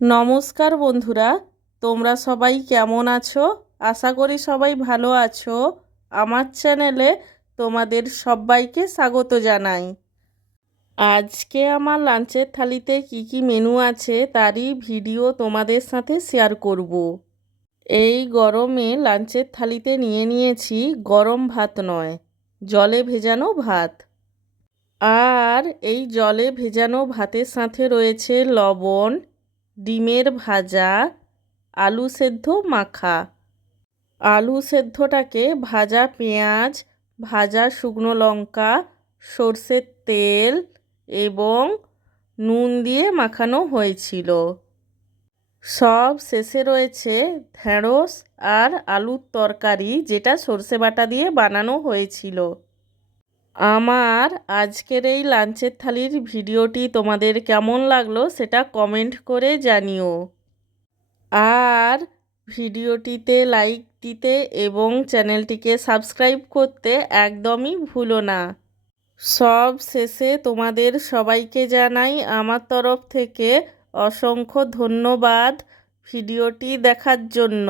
নমস্কার বন্ধুরা, তোমরা সবাই কেমন আছো? আশা করি সবাই ভালো আছো। আমার চ্যানেলে তোমাদের সবাইকে স্বাগত জানাই। আজকে আমার লাঞ্চের থালিতে কি কি মেনু আছে তারই ভিডিও তোমাদের সাথে শেয়ার করব। এই গরমে লাঞ্চের থালিতে নিয়ে নিয়েছি গরম ভাত নয়, জলে ভেজানো ভাত। আর এই জলে ভেজানো ভাতের সাথে রয়েছে লবণ, ডিমের ভাজা, আলু সেদ্ধ মাখা। আলু সেদ্ধটাকে ভাজা পেঁয়াজ, ভাজা শুকনো লঙ্কা, সর্ষের তেল এবং নুন দিয়ে মাখানো হয়েছিল। সব শেষে রয়েছে ঢেঁড়স আর আলুর তরকারি, যেটা সর্ষে বাটা দিয়ে বানানো হয়েছিল। আমার আজকের এই লাঞ্চের থালির ভিডিওটি তোমাদের কেমন লাগলো সেটা কমেন্ট করে জানিও। আর ভিডিওটিতে লাইক দিতে এবং চ্যানেলটিকে সাবস্ক্রাইব করতে একদমই ভুলো না। সব শেষে তোমাদের সবাইকে জানাই আমার তরফ থেকে অসংখ্য ধন্যবাদ ভিডিওটি দেখার জন্য।